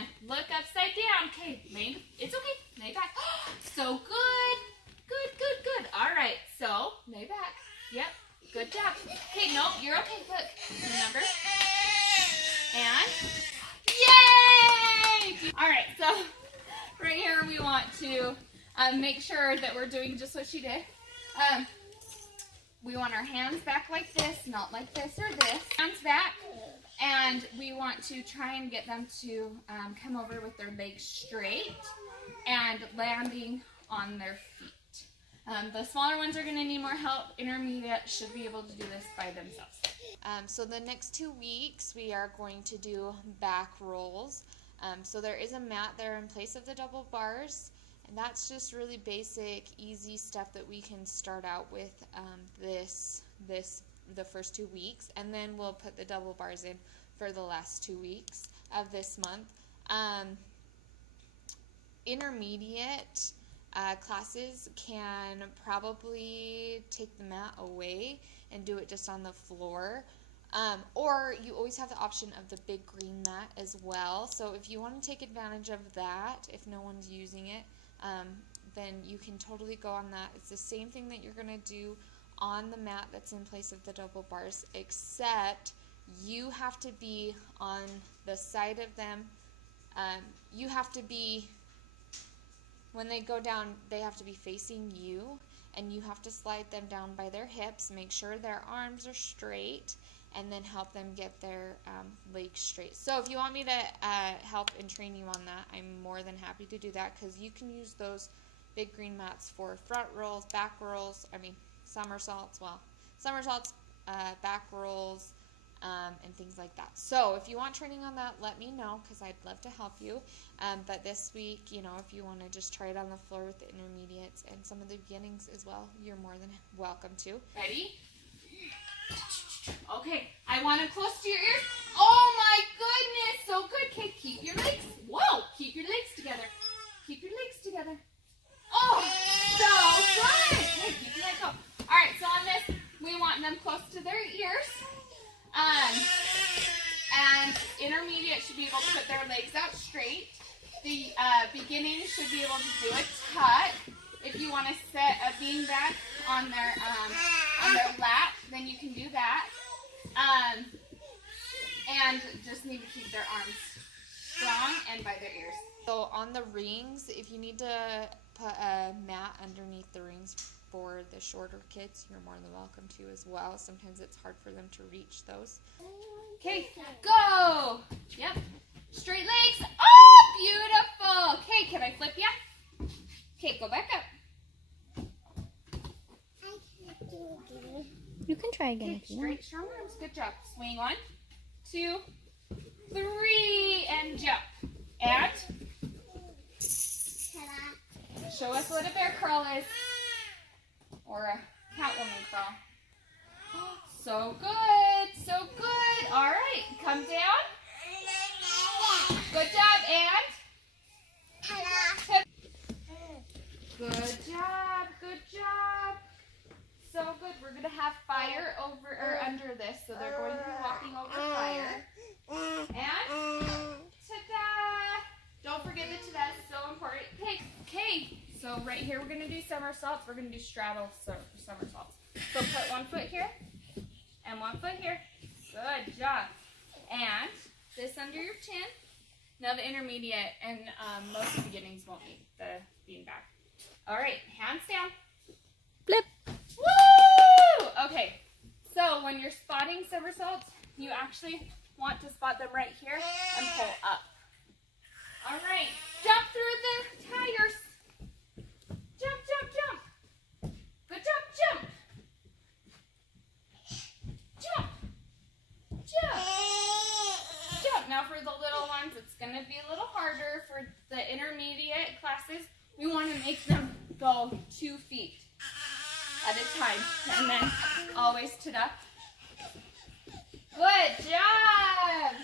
gonna look upside down. Okay, it's okay. Lay back. So good. Good. All right, so lay back. Yep, good job. Okay, nope, you're okay. Look, remember? And yay! All right, so right here we want to make sure that we're doing just what she did. We want our hands back like this, not like this or this. Hands back, and we want to try and get them to come over with their legs straight and landing on their feet. The smaller ones are going to need more help. Intermediate should be able to do this by themselves. So the next 2 weeks we are going to do back rolls. So there is a mat there in place of the double bars, and that's just really basic, easy stuff that we can start out with the first 2 weeks, and then we'll put the double bars in for the last 2 weeks of this month. Intermediate classes can probably take the mat away and do it just on the floor. Or you always have the option of the big green mat as well. So if you want to take advantage of that, if no one's using it, then you can totally go on that. It's the same thing that you're going to do on the mat that's in place of the double bars, except you have to be on the side of them. You have to be, when they go down, they have to be facing you, and you have to slide them down by their hips, make sure their arms are straight, and then help them get their legs straight. So if you want me to help and train you on that, I'm more than happy to do that, because you can use those big green mats for front rolls, back rolls, somersaults, back rolls, and things like that. So if you want training on that, let me know, because I'd love to help you. But this week, if you want to just try it on the floor with the intermediates and some of the beginnings as well, you're more than welcome to. Ready? Okay, I want it close to your ears. Oh my goodness, so good. Okay, keep your legs. Whoa, keep your legs together. Keep your legs together. Oh, so good. Okay, keep your legs up. All right, so on this, we want them close to their ears. And intermediate should be able to put their legs out straight. The beginning should be able to do a tuck. If you want to set a beanbag on their lap, then you can do that. And just need to keep their arms strong and by their ears. So on the rings, if you need to put a mat underneath the rings for the shorter kids, you're more than welcome to as well. Sometimes it's hard for them to reach those. Okay, go! Yep. Straight legs. Oh, beautiful. Okay, can I flip ya? Okay, go back up. You can try again if you want. Straight, strong arms. Good job. Swing 1, 2, 3, and jump. And show us what a bear crawl is. Or a Catwoman crawl. So good, so good. All right, come down. Good job, and good job, good job. So good. We're gonna have fire over or under this, so they're going to be walking over fire. And ta-da! Don't forget the ta-da is so important. Okay. So right here we're going to do somersaults. We're going to do straddle somersaults. So put 1 foot here and 1 foot here. Good job. And this under your chin. Now the intermediate and most beginnings won't need the beanbag. All right, hands down. Flip. Woo! Okay, so when you're spotting somersaults, you actually want to spot them right here and pull up. All right, jump through the tires. Jump, jump, jump. Good job, jump. Jump. Jump. Jump. Now for the little ones, it's going to be a little harder. For the intermediate classes, we want to make them go 2 feet at a time. And then always ta-da. Good job.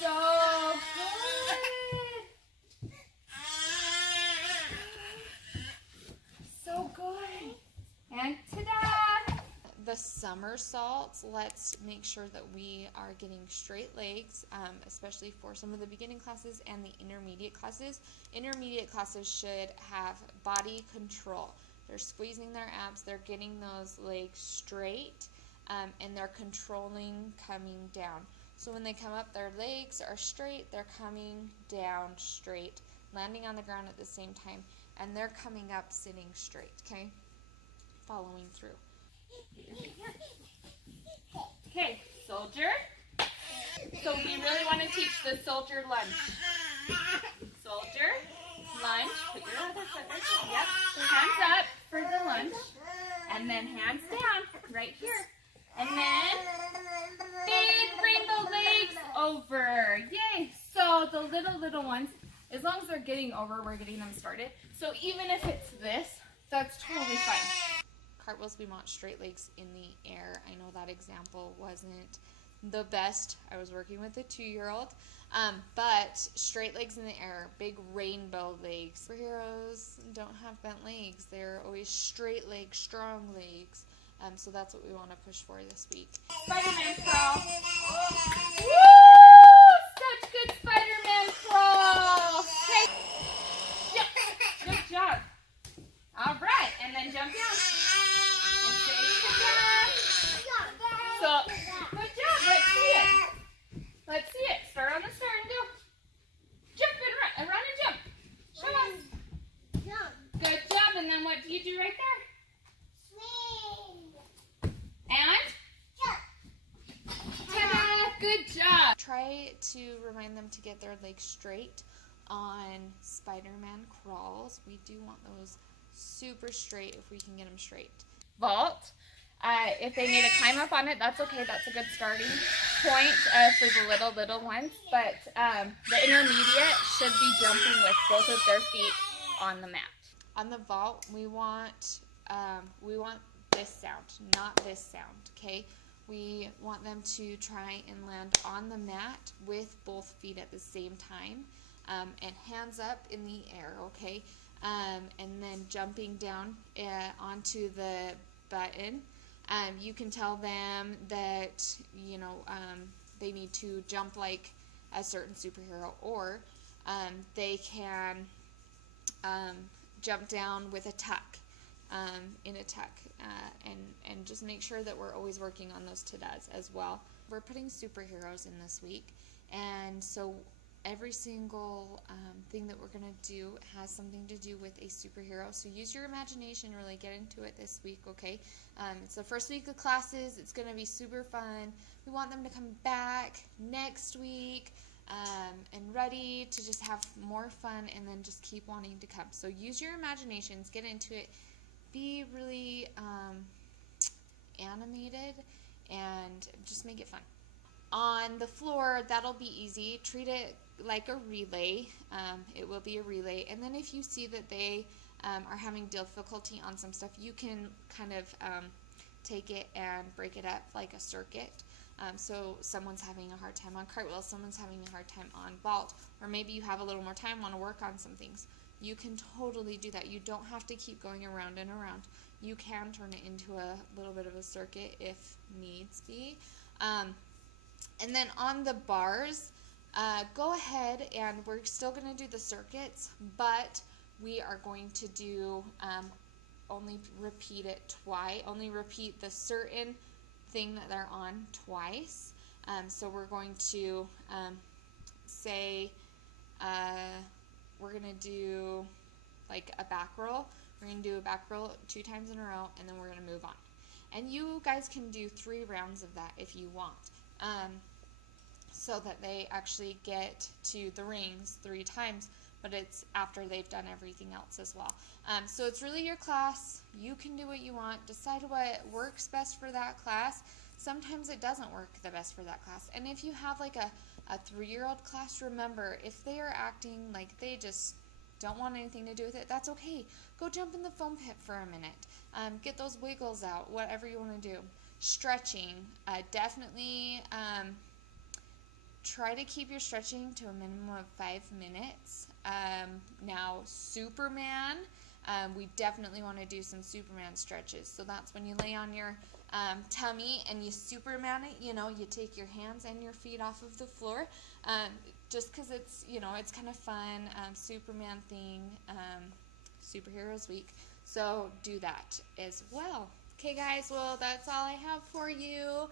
So good. So good. And ta-da! The summer somersaults, let's make sure that we are getting straight legs, especially for some of the beginning classes and the intermediate classes. Intermediate classes should have body control. They're squeezing their abs, they're getting those legs straight, and they're controlling coming down. So when they come up, their legs are straight, they're coming down straight, landing on the ground at the same time, and they're coming up sitting straight, okay? Following through. Okay, soldier. So we really want to teach the soldier lunge. Soldier, lunge. Put your other foot right there. Yep. Hands up for the lunge. And then hands down right here. And then big rainbow legs over. Yay. So the little ones, as long as they're getting over, we're getting them started. So even if it's this, that's totally fine. Cartwheels, we want straight legs in the air. I know that example wasn't the best. I was working with a 2-year-old. But straight legs in the air, big rainbow legs. Superheroes don't have bent legs. They're always straight legs, strong legs. So that's what we want to push for this week. Spider-Man crawl. Woo! Such good Spider-Man crawl. Okay. Yep. Good job. All right, and then jump down. And say ta-da. So, good job. Let's see it. Let's see it. Start on the start and go. Jump and run and jump. Show us. Good job. And then what do you do right there? And? Ta-da! Good job. Try to remind them to get their legs straight on Spider-Man crawls. We do want those super straight if we can get them straight. Vault. If they need to climb up on it, that's okay. That's a good starting point for the little ones. But the intermediate should be jumping with both of their feet on the mat. On the vault, we want this sound, not this sound, okay? We want them to try and land on the mat with both feet at the same time, and hands up in the air, okay? And then jumping down onto the button. You can tell them that, they need to jump like a certain superhero, or they can jump down with a tuck, in a tuck, and just make sure that we're always working on those ta-das as well. We're putting superheroes in this week, and so every single thing that we're going to do has something to do with a superhero. So use your imagination, really get into it this week, okay? It's the first week of classes. It's going to be super fun. We want them to come back next week and ready to just have more fun and then just keep wanting to come. So use your imaginations, get into it, be really animated, and just make it fun. On the floor, that'll be easy. Treat it like a relay. It will be a relay. And then if you see that they are having difficulty on some stuff, you can kind of take it and break it up like a circuit. So someone's having a hard time on cartwheels, someone's having a hard time on vault, or maybe you have a little more time, want to work on some things. You can totally do that. You don't have to keep going around and around. You can turn it into a little bit of a circuit if needs be. And then on the bars, go ahead, and we're still going to do the circuits, but we are going to do only repeat it twice, only repeat the certain thing that they're on twice. So we're going to say we're going to do like a back roll. We're going to do a back roll 2 times in a row, and then we're going to move on. And you guys can do 3 rounds of that if you want. So that they actually get to the rings 3 times, but it's after they've done everything else as well. So it's really your class. You can do what you want. Decide what works best for that class. Sometimes it doesn't work the best for that class. And if you have like a 3-year-old class, remember, if they are acting like they just don't want anything to do with it, that's okay. Go jump in the foam pit for a minute. Get those wiggles out, whatever you want to do. Stretching, definitely try to keep your stretching to a minimum of 5 minutes. Now, Superman, we definitely want to do some Superman stretches. So that's when you lay on your tummy and you Superman it, you know, you take your hands and your feet off of the floor, just because it's, you know, it's kind of fun, Superman thing, Superheroes Week. So do that as well. Okay, guys, well, that's all I have for you.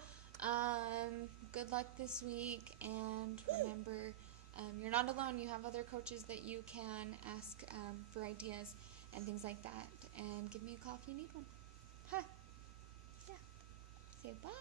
Good luck this week, and remember, you're not alone. You have other coaches that you can ask for ideas and things like that, and give me a call if you need one. Huh. Yeah. Say bye.